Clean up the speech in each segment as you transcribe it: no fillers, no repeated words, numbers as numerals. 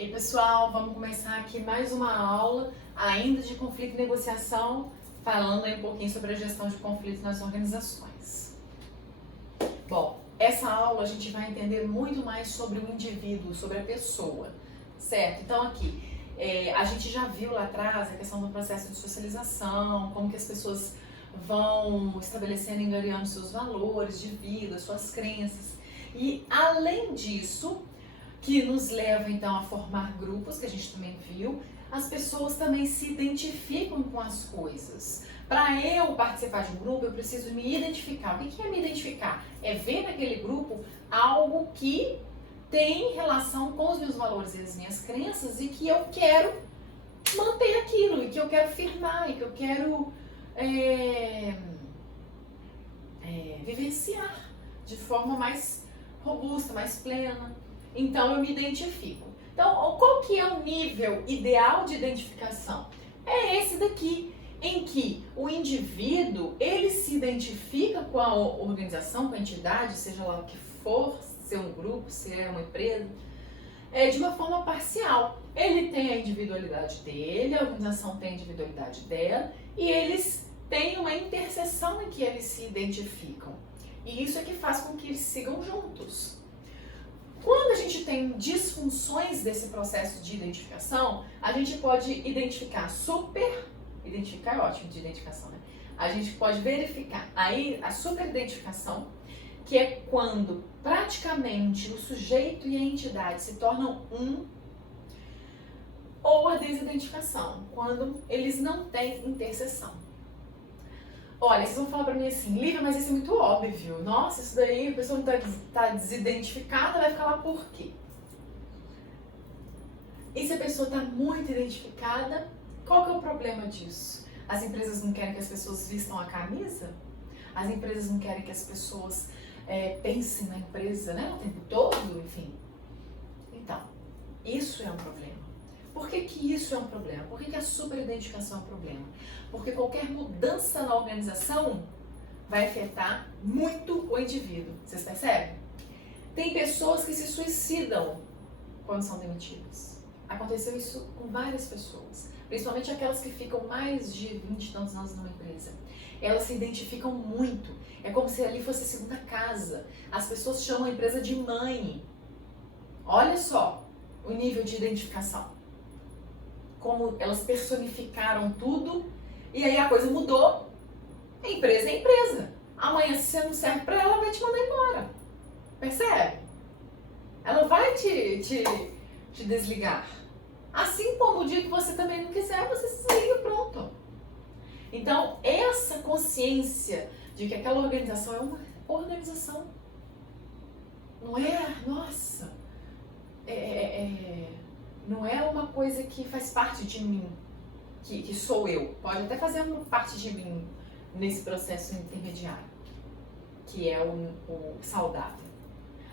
E aí, pessoal, vamos começar aqui mais uma aula ainda de conflito e negociação, falando aí um pouquinho sobre a gestão de conflitos nas organizações. Bom, essa aula a gente vai entender muito mais sobre o indivíduo, sobre a pessoa, certo? Então aqui, a gente já viu lá atrás a questão do processo de socialização, como que as pessoas vão estabelecendo e angariando seus valores de vida, suas crenças. E além disso, que nos leva então a formar grupos, que a gente também viu, as pessoas também se identificam com as coisas. Para eu participar de um grupo, eu preciso me identificar. O que é me identificar? É ver naquele grupo algo que tem relação com os meus valores e as minhas crenças e que eu quero manter aquilo, e que eu quero firmar, e que eu quero vivenciar de forma mais robusta, mais plena. Então eu me identifico. Então, qual que é o nível ideal de identificação? É esse daqui, em que o indivíduo, ele se identifica com a organização, com a entidade, seja lá o que for, se é um grupo, se é uma empresa, de uma forma parcial. Ele tem a individualidade dele, a organização tem a individualidade dela, e eles têm uma interseção em que eles se identificam. E isso é que faz com que eles sigam juntos. Quando a gente tem disfunções desse processo de identificação, a gente pode identificar identificar é ótimo de identificação, né? A gente pode verificar aí a superidentificação, que é quando praticamente o sujeito e a entidade se tornam um, ou a desidentificação, quando eles não têm interseção. Olha, vocês vão falar pra mim assim, Lívia, mas isso é muito óbvio. Nossa, isso daí, a pessoa não tá desidentificada, vai ficar lá por quê? E se a pessoa está muito identificada, qual que é o problema disso? As empresas não querem que as pessoas vistam a camisa? As empresas não querem que as pessoas pensem na empresa, né, o tempo todo, enfim. Então, isso é um problema. Por que que isso é um problema? Por que que a superidentificação é um problema? Porque qualquer mudança na organização vai afetar muito o indivíduo. Vocês percebem? Tem pessoas que se suicidam quando são demitidas. Aconteceu isso com várias pessoas, principalmente aquelas que ficam mais de 20 e tantos anos numa empresa. Elas se identificam muito. É como se ali fosse a segunda casa. As pessoas chamam a empresa de mãe. Olha só o nível de identificação. Como elas personificaram tudo, e aí a coisa mudou. A empresa é empresa. Amanhã, se você não serve para ela, vai te mandar embora. Percebe? Ela vai te desligar. Assim como o dia que você também não quiser, você se desliga, pronto. Então, essa consciência de que aquela organização é uma organização. Não é, nossa, não é uma coisa que faz parte de mim, que sou eu. Pode até fazer parte de mim nesse processo intermediário, que é o saudável.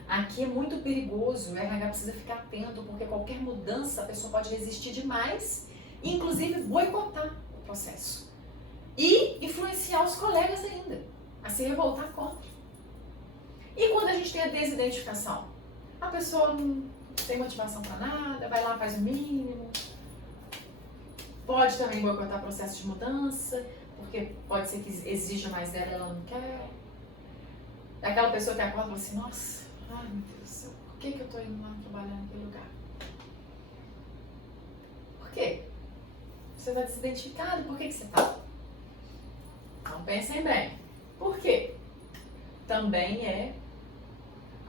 Aqui é muito perigoso, o RH precisa ficar atento, porque qualquer mudança a pessoa pode resistir demais, e inclusive boicotar o processo. E influenciar os colegas ainda, a se revoltar contra. E quando a gente tem a desidentificação? A pessoa não tem motivação para nada, vai lá, faz o mínimo. Pode também boicotar o processo de mudança, porque pode ser que exija mais dela e ela não quer. Aquela pessoa que acorda e fala assim, nossa, ai meu Deus do céu, por que eu tô indo lá trabalhar naquele lugar? Por quê? Você está desidentificado, por que você está? Então pensem bem. Por quê? Também é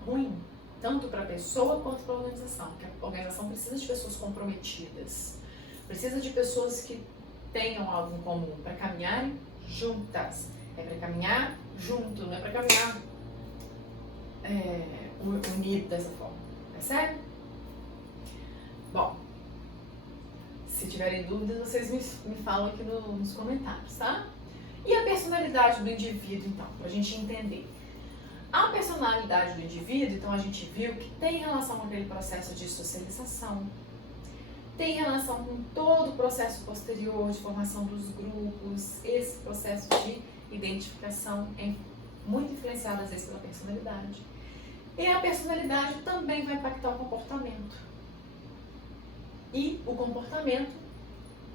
ruim, tanto para a pessoa quanto para a organização, porque a organização precisa de pessoas comprometidas, precisa de pessoas que tenham algo em comum para caminharem juntas. É para caminhar junto, não é para caminhar unido dessa forma, percebe? Bom, se tiverem dúvidas, vocês me falam aqui nos comentários, tá? E a personalidade do indivíduo, então, para a gente entender. A personalidade do indivíduo, então, a gente viu que tem relação com aquele processo de socialização, tem relação com todo o processo posterior de formação dos grupos, esse processo de identificação é muito influenciado às vezes pela personalidade. E a personalidade também vai impactar o comportamento. e o comportamento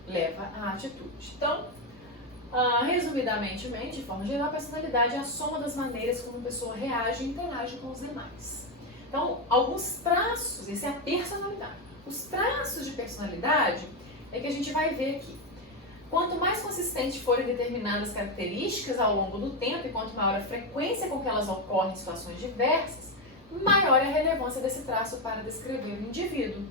leva à atitude. Então, resumidamente, de forma geral, a personalidade é a soma das maneiras como uma pessoa reage e interage com os demais. Então, alguns traços, essa é a personalidade. Os traços de personalidade é que a gente vai ver aqui. Quanto mais consistentes forem determinadas características ao longo do tempo e quanto maior a frequência com que elas ocorrem em situações diversas, maior é a relevância desse traço para descrever o indivíduo.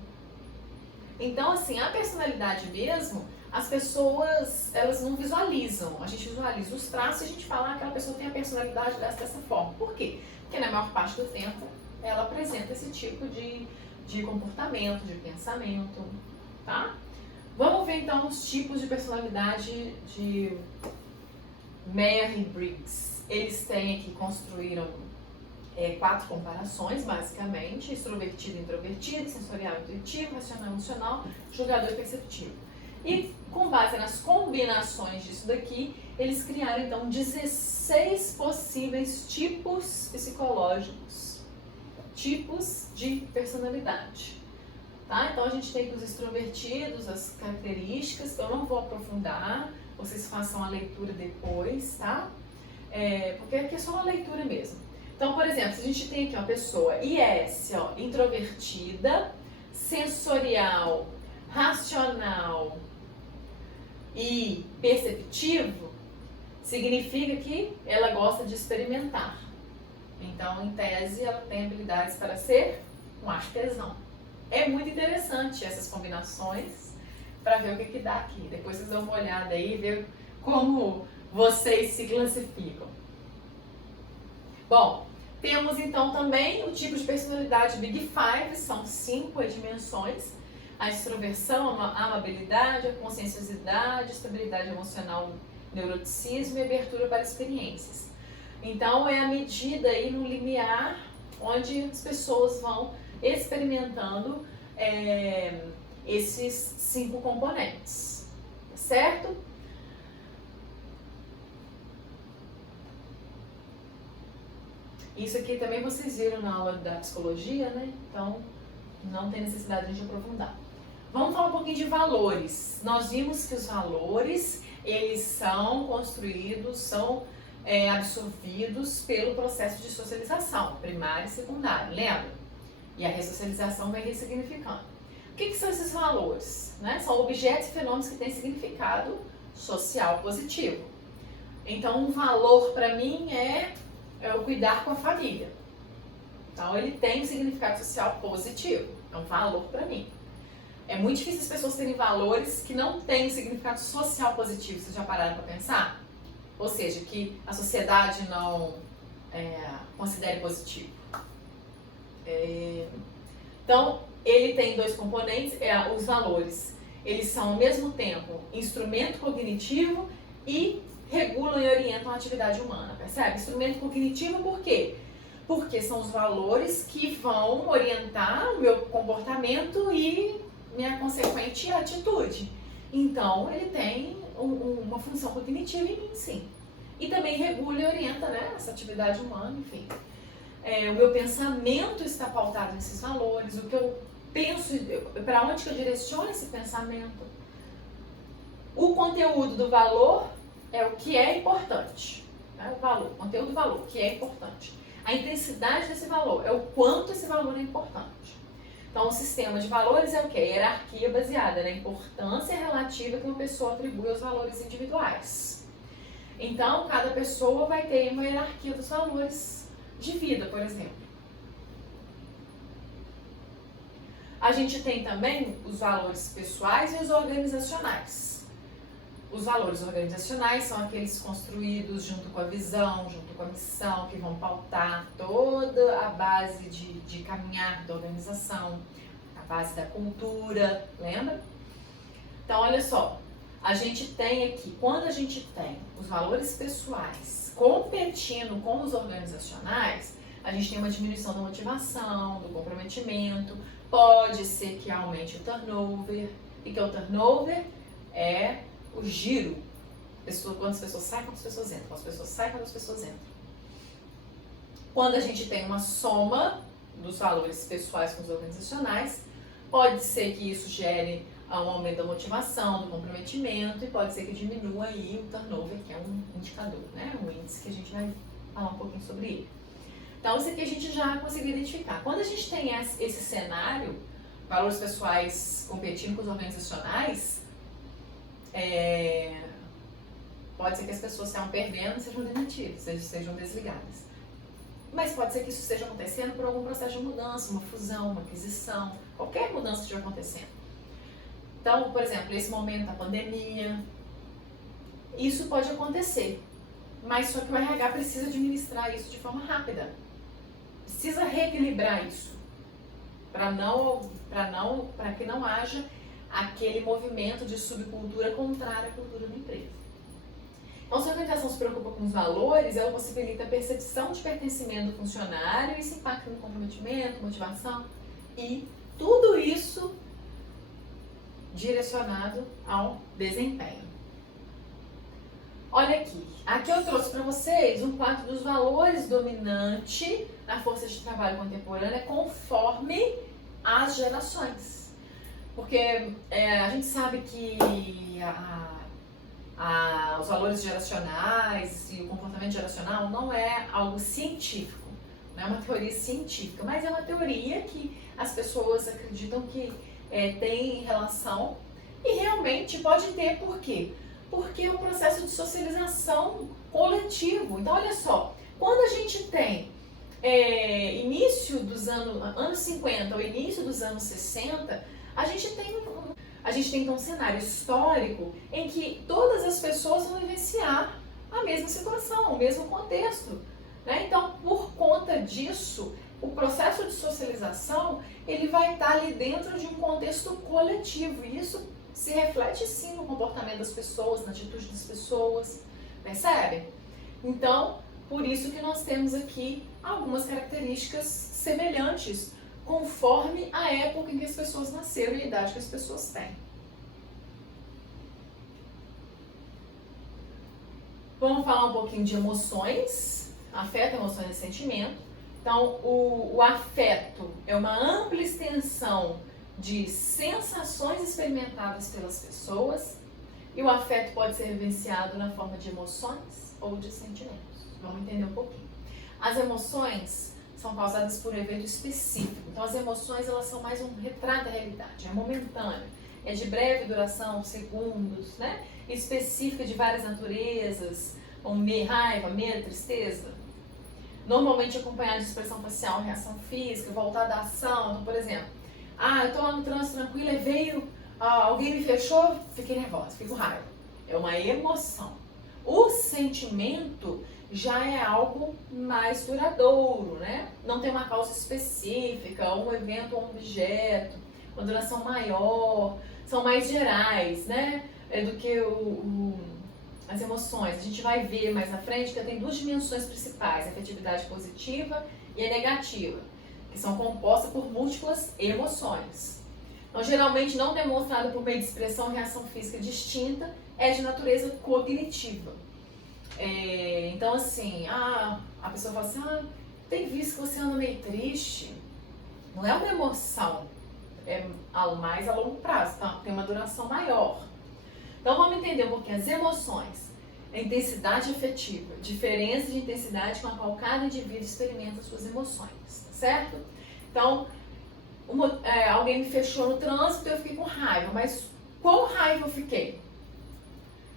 Então, assim, a personalidade mesmo, as pessoas, elas não visualizam. A gente visualiza os traços e a gente fala que aquela pessoa tem a personalidade dessa forma. Por quê? Porque na maior parte do tempo ela apresenta esse tipo de comportamento, de pensamento, tá? Vamos ver então os tipos de personalidade de Meyer e Briggs. Eles têm aqui, construíram 4 comparações, basicamente: extrovertido e introvertido, sensorial e intuitivo, racional e emocional, julgador e perceptivo. E com base nas combinações disso daqui, eles criaram então 16 possíveis tipos psicológicos, tipos de personalidade. Tá? Então a gente tem aqui os extrovertidos, as características, eu não vou aprofundar, vocês façam a leitura depois, tá? Porque aqui é só uma leitura mesmo. Então, por exemplo, se a gente tem aqui uma pessoa IS, introvertida, sensorial, racional e perceptivo, significa que ela gosta de experimentar. Então, em tese, ela tem habilidades para ser um artesão. É muito interessante essas combinações para ver o que dá aqui. Depois vocês dão uma olhada aí e ver como vocês se classificam. Bom, temos então também o tipo de personalidade Big Five, são 5 dimensões: a extroversão, a amabilidade, a conscienciosidade, a estabilidade emocional, neuroticismo e abertura para experiências. Então é a medida aí no limiar onde as pessoas vão experimentando esses 5 componentes, certo? Isso aqui também vocês viram na aula da psicologia, né? Então não tem necessidade de a gente aprofundar. Vamos falar um pouquinho de valores. Nós vimos que os valores, eles são construídos, são absorvidos pelo processo de socialização, primário e secundário, lembra? E a ressocialização vai ressignificando. O que são esses valores? Né? São objetos e fenômenos que têm significado social positivo. Então, um valor para mim é o cuidar com a família. Então, ele tem um significado social positivo. É um valor para mim. É muito difícil as pessoas terem valores que não têm um significado social positivo. Vocês já pararam para pensar? Ou seja, que a sociedade não considere positivo. Então, ele tem 2 componentes, os valores. Eles são, ao mesmo tempo, instrumento cognitivo e regulam e orientam a atividade humana, percebe? Instrumento cognitivo por quê? Porque são os valores que vão orientar o meu comportamento e minha consequente atitude. Então, ele tem uma função cognitiva em mim, sim. E também regula e orienta, né, essa atividade humana, enfim. O meu pensamento está pautado nesses valores, o que eu penso, para onde que eu direciono esse pensamento. O conteúdo do valor é o que é importante. O valor, o conteúdo do valor, o que é importante. A intensidade desse valor é o quanto esse valor é importante. Então, o sistema de valores é o quê? Hierarquia baseada na importância relativa que uma pessoa atribui aos valores individuais. Então, cada pessoa vai ter uma hierarquia dos valores de vida, por exemplo. A gente tem também os valores pessoais e os organizacionais. Os valores organizacionais são aqueles construídos junto com a visão, junto com a missão, que vão pautar toda a base de caminhar da organização, a base da cultura, lembra? Então, olha só, a gente tem aqui, quando a gente tem os valores pessoais competindo com os organizacionais, a gente tem uma diminuição da motivação, do comprometimento, pode ser que aumente o turnover. E que é o turnover? É o giro. Quando as pessoas saem, quando as pessoas entram. Quando as pessoas saem, quando as pessoas entram. Quando a gente tem uma soma dos valores pessoais com os organizacionais, Pode ser que isso gere um aumento da motivação, do comprometimento, e pode ser que diminua aí o turnover, que é um indicador, né? Um índice que a gente vai falar um pouquinho sobre ele. Então, isso aqui a gente já conseguiu identificar. Quando a gente tem esse cenário, valores pessoais competindo com os organizacionais, pode ser que as pessoas saiam perdendo e sejam demitidas, sejam desligadas. Mas pode ser que isso esteja acontecendo por algum processo de mudança, uma fusão, uma aquisição, qualquer mudança que esteja acontecendo. Então, por exemplo, nesse momento da pandemia, isso pode acontecer, mas só que o RH precisa administrar isso de forma rápida. Precisa reequilibrar isso, para que não haja aquele movimento de subcultura contrária à cultura da empresa. Então, se a organização se preocupa com os valores, ela possibilita a percepção de pertencimento do funcionário, isso impacta no comprometimento, motivação e tudo isso direcionado ao desempenho. Olha aqui eu trouxe para vocês um quadro dos valores dominante na força de trabalho contemporânea conforme as gerações. Porque a gente sabe que os valores geracionais e o comportamento geracional não é algo científico, não é uma teoria científica, mas é uma teoria que as pessoas acreditam que tem relação e realmente pode ter. Por quê? Porque é um processo de socialização coletivo. Então, olha só, quando a gente tem início dos anos 50 ou início dos anos 60, a gente tem então um cenário histórico em que todas as pessoas vão vivenciar a mesma situação, o mesmo contexto, né? Então, por conta disso, o processo de socialização ele vai estar ali dentro de um contexto coletivo, e isso se reflete sim no comportamento das pessoas, na atitude das pessoas, percebe? Então, por isso que nós temos aqui algumas características semelhantes, conforme a época em que as pessoas nasceram e a idade que as pessoas têm. Vamos falar um pouquinho de emoções, afeto, emoções e sentimento. Então, o afeto é uma ampla extensão de sensações experimentadas pelas pessoas, e o afeto pode ser vivenciado na forma de emoções ou de sentimentos. Vamos entender um pouquinho. As emoções são causadas por um evento específico. Então, as emoções elas são mais um retrato da realidade, é momentâneo, é de breve duração, segundos, né? Específica de várias naturezas, como raiva, medo, tristeza. Normalmente acompanhado de expressão facial, reação física, voltada à ação. Então, por exemplo, eu tô lá no trânsito tranquila e veio, alguém me fechou, fiquei nervosa, fiquei com raiva. É uma emoção. O sentimento já é algo mais duradouro, né? Não tem uma causa específica, um evento ou um objeto, uma duração maior, são mais gerais, né? Do que as emoções. A gente vai ver mais na frente que tem duas dimensões principais, a afetividade positiva e a negativa, que são compostas por múltiplas emoções. Então, geralmente não demonstrado por meio de expressão e reação física distinta, é de natureza cognitiva. Então, assim, a pessoa fala assim, tem visto que você anda meio triste. Não é uma emoção, é algo mais a longo prazo, tá? Tem uma duração maior. Então, vamos entender um pouquinho as emoções. A intensidade afetiva, diferença de intensidade com a qual cada indivíduo experimenta suas emoções, certo? Então, alguém me fechou no trânsito e eu fiquei com raiva, mas qual raiva eu fiquei?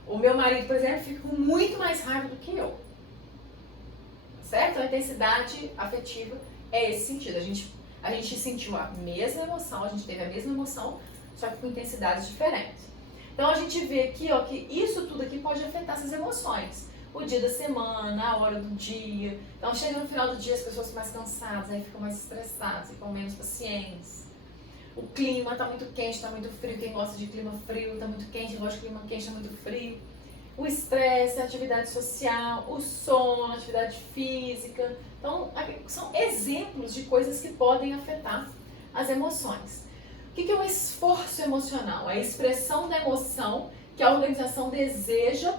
O meu marido, por exemplo, fica com muito mais raiva do que eu, certo? A intensidade afetiva é esse sentido. A gente sentiu a mesma emoção, a gente teve a mesma emoção, só que com intensidades diferentes. Então, a gente vê aqui, ó, que isso tudo aqui pode afetar essas emoções. O dia da semana, a hora do dia. Então, chega no final do dia, as pessoas ficam mais cansadas, aí ficam mais estressadas, ficam menos pacientes. O clima tá muito quente, tá muito frio. Quem gosta de clima frio, tá muito quente. Quem gosta de clima quente, tá muito frio. O estresse, a atividade social, o sono, a atividade física. Então, são exemplos de coisas que podem afetar as emoções. O que é o esforço emocional? É a expressão da emoção que a organização deseja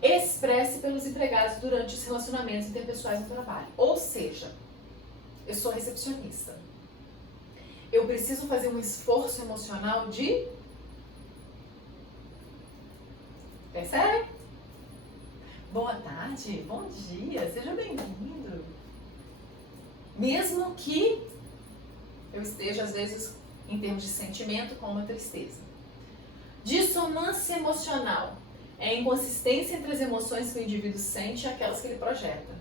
expresse pelos empregados durante os relacionamentos interpessoais no trabalho. Ou seja, eu sou recepcionista. Eu preciso fazer um esforço emocional de... Percebe? Boa tarde, bom dia, seja bem-vindo. Mesmo que eu esteja, às vezes, em termos de sentimento, com uma tristeza. Dissonância emocional é a inconsistência entre as emoções que o indivíduo sente e aquelas que ele projeta.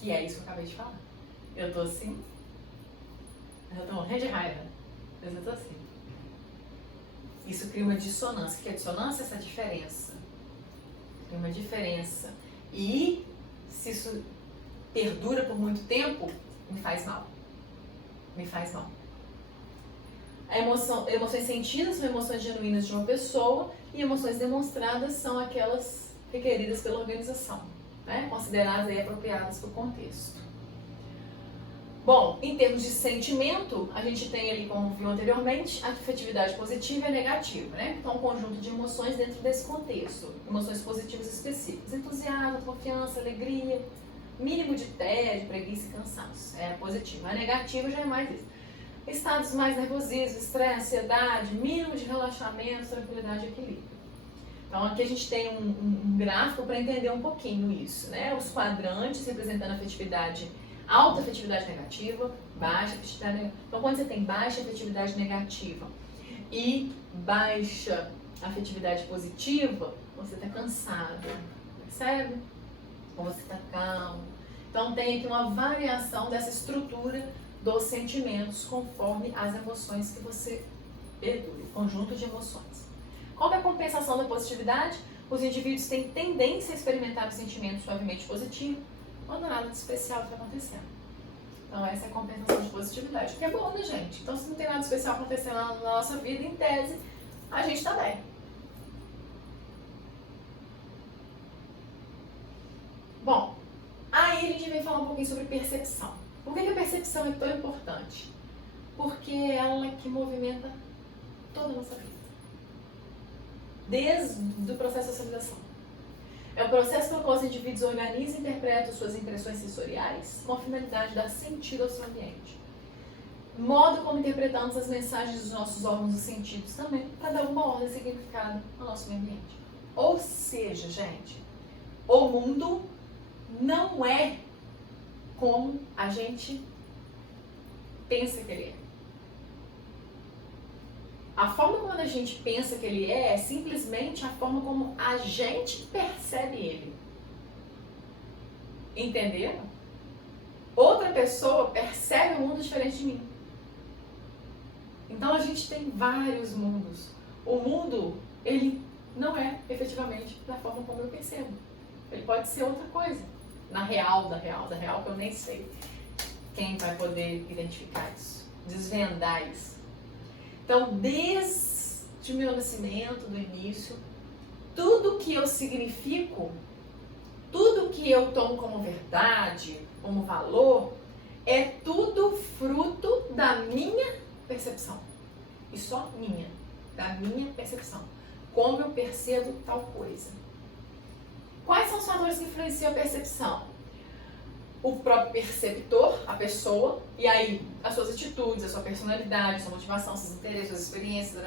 Que é isso que eu acabei de falar. Eu tô assim, eu tô morrendo de raiva, mas eu tô assim. Isso cria uma dissonância. O que é dissonância? Essa diferença. Cria uma diferença. E se isso perdura por muito tempo, me faz mal. Me faz mal. Emoções sentidas são emoções genuínas de uma pessoa e emoções demonstradas são aquelas requeridas pela organização, né? Consideradas aí apropriadas para o contexto. Bom, em termos de sentimento, a gente tem ali, como viu anteriormente, a afetividade positiva e a negativa, né? Então, um conjunto de emoções dentro desse contexto. Emoções positivas específicas: entusiasmo, confiança, alegria, mínimo de tédio, preguiça e cansaço. É positiva. A negativa já é mais isso. Estados mais nervosismo, estresse, ansiedade, mínimo de relaxamento, tranquilidade e equilíbrio. Então aqui a gente tem um gráfico para entender um pouquinho isso, né? Os quadrantes representando a afetividade, alta afetividade negativa, baixa afetividade negativa. Então quando você tem baixa afetividade negativa e baixa afetividade positiva, você está cansado, percebe? Ou você está calmo. Então tem aqui uma variação dessa estrutura dos sentimentos conforme as emoções que você edui, conjunto de emoções. Qual é a compensação da positividade? Os indivíduos têm tendência a experimentar os sentimentos suavemente positivos quando nada de especial está acontecendo. Então essa é a compensação de positividade, o que é bom, né, gente? Então se não tem nada especial acontecendo na nossa vida, em tese, a gente está bem. Bom, aí a gente vem falar um pouquinho sobre percepção. Por que a percepção é tão importante? Porque é ela que movimenta toda a nossa vida. Desde o processo de socialização. É o processo pelo qual os indivíduos organizam e interpretam suas impressões sensoriais com a finalidade de dar sentido ao seu ambiente. Modo como interpretamos as mensagens dos nossos órgãos e sentidos também, para dar uma ordem e significado ao nosso meio ambiente. Ou seja, gente, o mundo não é como a gente pensa que ele é. A forma como a gente pensa que ele é simplesmente a forma como a gente percebe ele. Entenderam? Outra pessoa percebe o mundo diferente de mim. Então a gente tem vários mundos. O mundo, ele não é efetivamente da forma como eu percebo. Ele pode ser outra coisa. Da real, que eu nem sei quem vai poder identificar isso, desvendar isso. Então, desde o meu nascimento, do início, tudo que eu significo, tudo que eu tomo como verdade, como valor, é tudo fruto da minha percepção. E só minha, da minha percepção. Como eu percebo tal coisa. Quais são os fatores que influenciam a percepção? O próprio perceptor, a pessoa, e aí as suas atitudes, a sua personalidade, a sua motivação, seus interesses, suas experiências,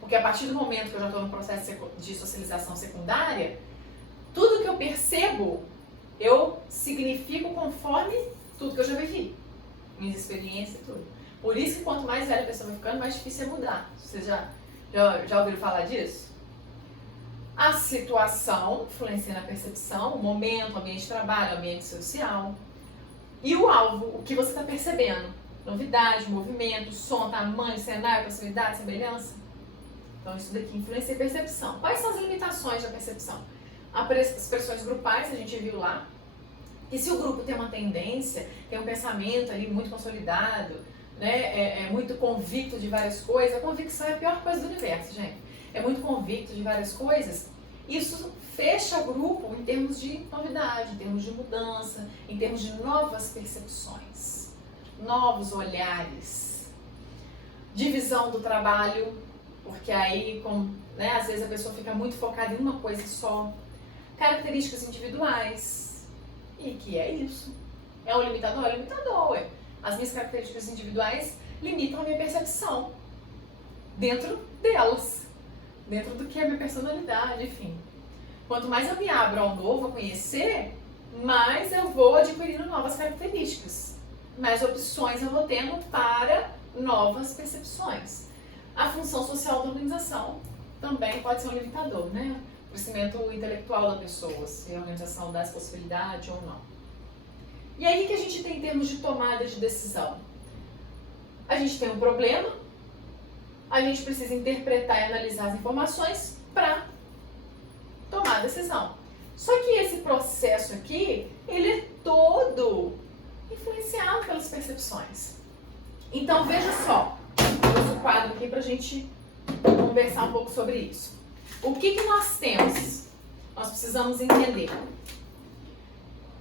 porque a partir do momento que eu já estou no processo de socialização secundária, tudo que eu percebo, eu significo conforme tudo que eu já vivi, minhas experiências e tudo. Por isso que quanto mais velha a pessoa vai ficando, mais difícil é mudar. Vocês já ouviram falar disso? A situação influencia na percepção, o momento, o ambiente de trabalho, o ambiente social. E o alvo, o que você está percebendo. Novidade, movimento, som, tamanho, cenário, proximidade, semelhança. Então isso daqui influencia a percepção. Quais são as limitações da percepção? As expressões grupais, a gente viu lá. E se o grupo tem uma tendência, tem um pensamento ali muito consolidado, né, é muito convicto de várias coisas, a convicção é a pior coisa do universo, gente. É muito convicto de várias coisas, isso fecha o grupo em termos de novidade, em termos de mudança, em termos de novas percepções, novos olhares. Divisão do trabalho, porque aí, né, às vezes a pessoa fica muito focada em uma coisa só. Características individuais, e que é isso. É um limitador? É um limitador, ué. As minhas características individuais limitam a minha percepção dentro delas, dentro do que é a minha personalidade, enfim. Quanto mais eu me abro ao novo, a conhecer, mais eu vou adquirindo novas características, mais opções eu vou tendo para novas percepções. A função social da organização também pode ser um limitador, né? O crescimento intelectual da pessoa, se a organização dá essa possibilidade ou não. E aí o que a gente tem em termos de tomada de decisão? A gente tem um problema, a gente precisa interpretar e analisar as informações para tomar a decisão. Só que esse processo aqui, ele é todo influenciado pelas percepções. Então veja só, eu trouxe o quadro aqui para a gente conversar um pouco sobre isso. O que nós temos? Nós precisamos entender.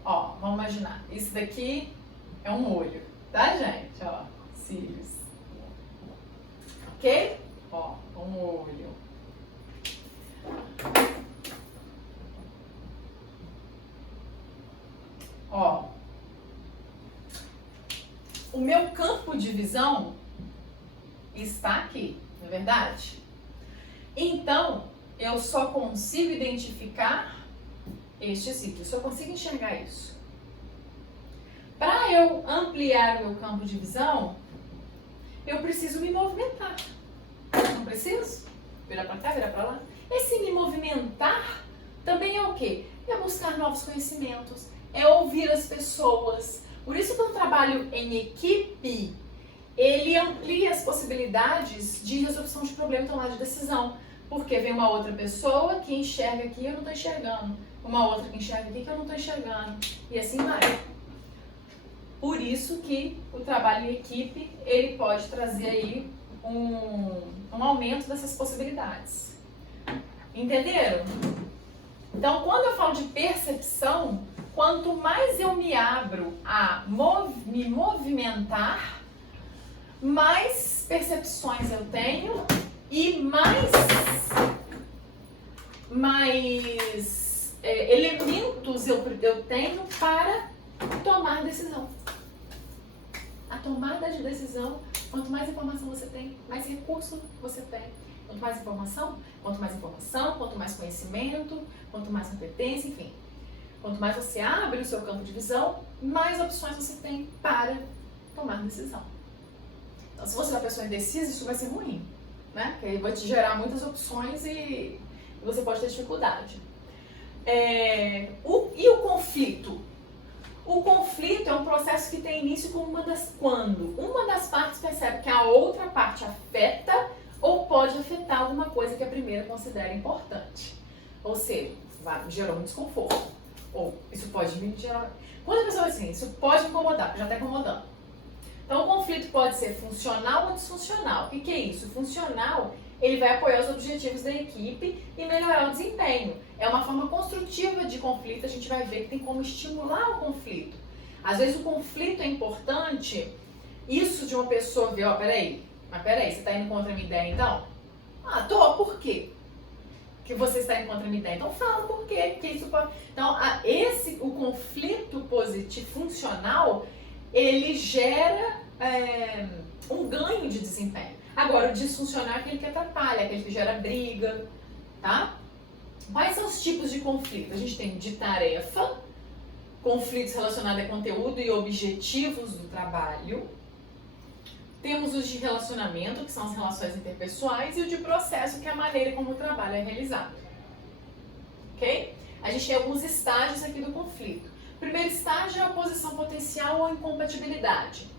Ó, vamos imaginar, isso daqui é um olho, tá, gente? Ó, cílios. Ok? Ó, um olho. Ó, o meu campo de visão está aqui, não é verdade? Então, eu só consigo identificar este ciclo, só consigo enxergar isso. Para eu ampliar o meu campo de visão, eu preciso me movimentar. Não preciso? Virar para cá, virar para lá. Esse me movimentar também é o quê? É buscar novos conhecimentos, é ouvir as pessoas. Por isso que um trabalho em equipe, ele amplia as possibilidades de resolução de problema e tomada de decisão. Porque vem uma outra pessoa que enxerga aqui e eu não estou enxergando. Uma outra que enxerga aqui que eu não estou enxergando. E assim vai. Por isso que o trabalho em equipe, ele pode trazer aí um aumento dessas possibilidades. Entenderam? Então, quando eu falo de percepção, quanto mais eu me abro a me movimentar, mais percepções eu tenho e mais elementos eu tenho para tomar decisão. A tomada de decisão, quanto mais informação você tem, mais recurso você tem. Quanto mais informação, quanto mais conhecimento, quanto mais competência, enfim. Quanto mais você abre o seu campo de visão, mais opções você tem para tomar decisão. Então, se você é uma pessoa indecisa, isso vai ser ruim, né? Porque aí vai te gerar muitas opções e você pode ter dificuldade. E o conflito? O conflito é um processo que tem início quando uma das partes percebe que a outra parte afeta ou pode afetar alguma coisa que a primeira considera importante. Ou seja, gerou um desconforto. Ou isso pode me gerar... Quando a pessoa diz assim, isso pode me incomodar, porque já está incomodando. Então o conflito pode ser funcional ou disfuncional. O que é isso? O funcional, ele vai apoiar os objetivos da equipe e melhorar o desempenho. É uma forma construtiva de conflito, a gente vai ver que tem como estimular o conflito. Às vezes o conflito é importante, isso de uma pessoa ver, ó, peraí, você está indo contra a minha ideia então? Ah, tô, por quê? Que você está indo contra a minha ideia? Então fala por quê, que isso pode... Então, o conflito positivo, funcional, ele gera um ganho de desempenho. Agora, o disfuncional é aquele que atrapalha, aquele que gera briga, tá? Quais são os tipos de conflito? A gente tem de tarefa, conflitos relacionados a conteúdo e objetivos do trabalho. Temos os de relacionamento, que são as relações interpessoais, e o de processo, que é a maneira como o trabalho é realizado. Ok? A gente tem alguns estágios aqui do conflito. O primeiro estágio é a oposição potencial ou incompatibilidade.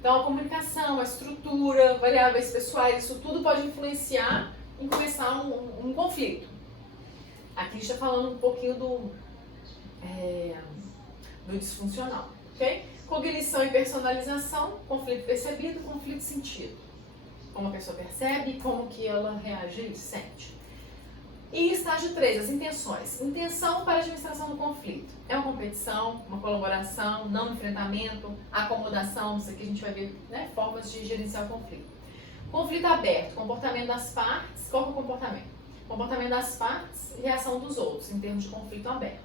Então, a comunicação, a estrutura, variáveis pessoais, isso tudo pode influenciar em começar um conflito. Aqui a gente está falando um pouquinho do disfuncional, ok? Cognição e personalização, conflito percebido, conflito sentido. Como a pessoa percebe, como que ela reage e sente. E estágio 3, as intenções. Intenção para a administração do conflito. É uma competição, uma colaboração, não enfrentamento, acomodação, isso aqui a gente vai ver, né, formas de gerenciar o conflito. Conflito aberto, comportamento das partes. Qual que é o comportamento? Comportamento das partes e reação dos outros, em termos de conflito aberto.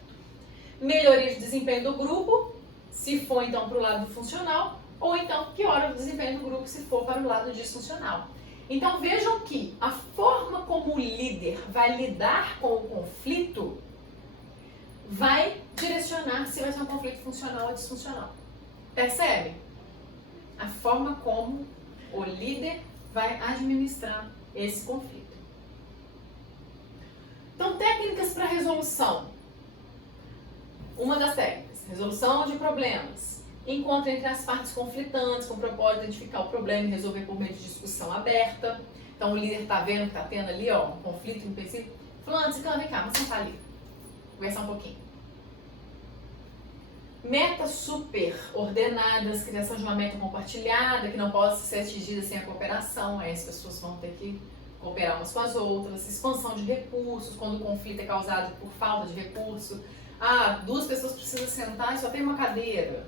Melhoria de desempenho do grupo, se for então para o lado funcional, ou então piora o desempenho do grupo se for para o lado disfuncional. Então vejam que a forma como o líder vai lidar com o conflito vai direcionar se vai ser um conflito funcional ou disfuncional. Percebe? A forma como o líder vai administrar esse conflito. Então, técnicas para resolução. Uma das técnicas, resolução de problemas. Encontro entre as partes conflitantes com o propósito de identificar o problema e resolver por meio de discussão aberta. Então, o líder está vendo que está tendo ali um conflito no princípio. Fulano, vem cá, vamos sentar ali. Conversar um pouquinho. Metas super ordenadas, criação de uma meta compartilhada, que não possa ser atingida sem a cooperação. Aí as pessoas vão ter que cooperar umas com as outras. Expansão de recursos, quando o conflito é causado por falta de recurso. Duas pessoas precisam sentar e só tem uma cadeira.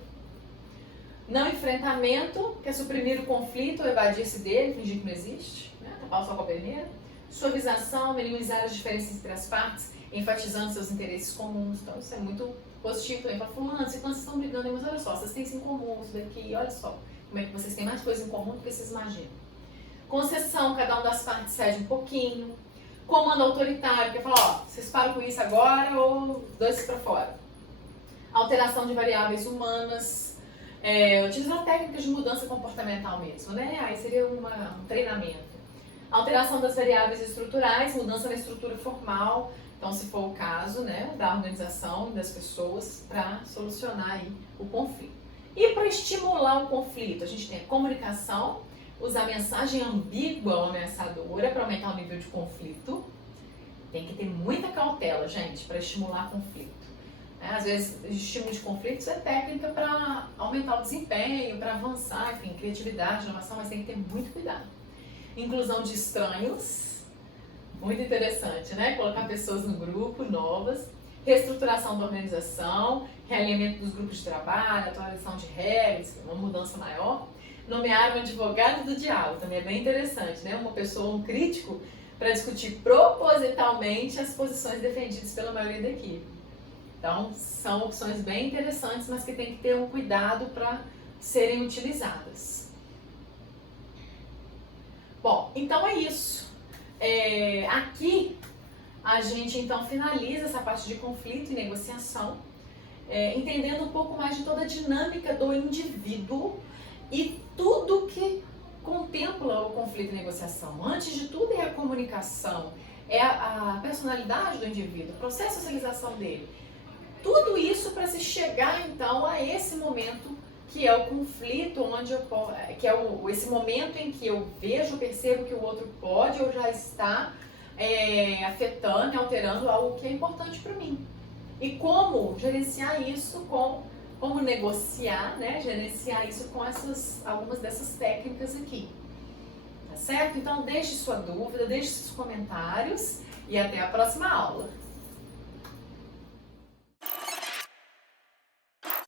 Não enfrentamento, que é suprimir o conflito ou evadir-se dele, fingir que não existe, né? Tapar o sol com a peneira. Suavização, minimizar as diferenças entre as partes, enfatizando seus interesses comuns. Então isso é muito positivo também. Fala, fulano, vocês estão brigando, mas olha só, vocês têm isso em comum, isso daqui, olha só. Como é que vocês têm mais coisas em comum do que vocês imaginam. Concessão, cada uma das partes cede um pouquinho. Comando autoritário, que é falar, vocês param com isso agora ou dois para fora. Alteração de variáveis humanas. Utilizar técnicas de mudança comportamental mesmo, né? Aí seria um treinamento. Alteração das variáveis estruturais, mudança na estrutura formal. Então, se for o caso, né, da organização das pessoas para solucionar aí o conflito. E para estimular o conflito, a gente tem a comunicação, usar mensagem ambígua ou ameaçadora para aumentar o nível de conflito. Tem que ter muita cautela, gente, para estimular conflito. Às vezes, estímulo de conflitos é técnica para aumentar o desempenho, para avançar, enfim, criatividade, inovação, mas tem que ter muito cuidado. Inclusão de estranhos, muito interessante, né? Colocar pessoas no grupo, novas. Reestruturação da organização, realinhamento dos grupos de trabalho, atualização de regras, uma mudança maior. Nomear um advogado do diálogo, também é bem interessante, né? Uma pessoa, um crítico, para discutir propositalmente as posições defendidas pela maioria da equipe. Então, são opções bem interessantes, mas que tem que ter um cuidado para serem utilizadas. Bom, então é isso. Aqui a gente então finaliza essa parte de conflito e negociação, entendendo um pouco mais de toda a dinâmica do indivíduo e tudo que contempla o conflito e negociação. Antes de tudo é a comunicação, é a personalidade do indivíduo, o processo de socialização dele. Tudo isso para se chegar então a esse momento que é o conflito, esse momento em que eu vejo, percebo que o outro pode ou já está afetando e alterando algo que é importante para mim. E como gerenciar isso como negociar, né? Gerenciar isso com algumas dessas técnicas aqui. Tá certo? Então deixe sua dúvida, deixe seus comentários e até a próxima aula.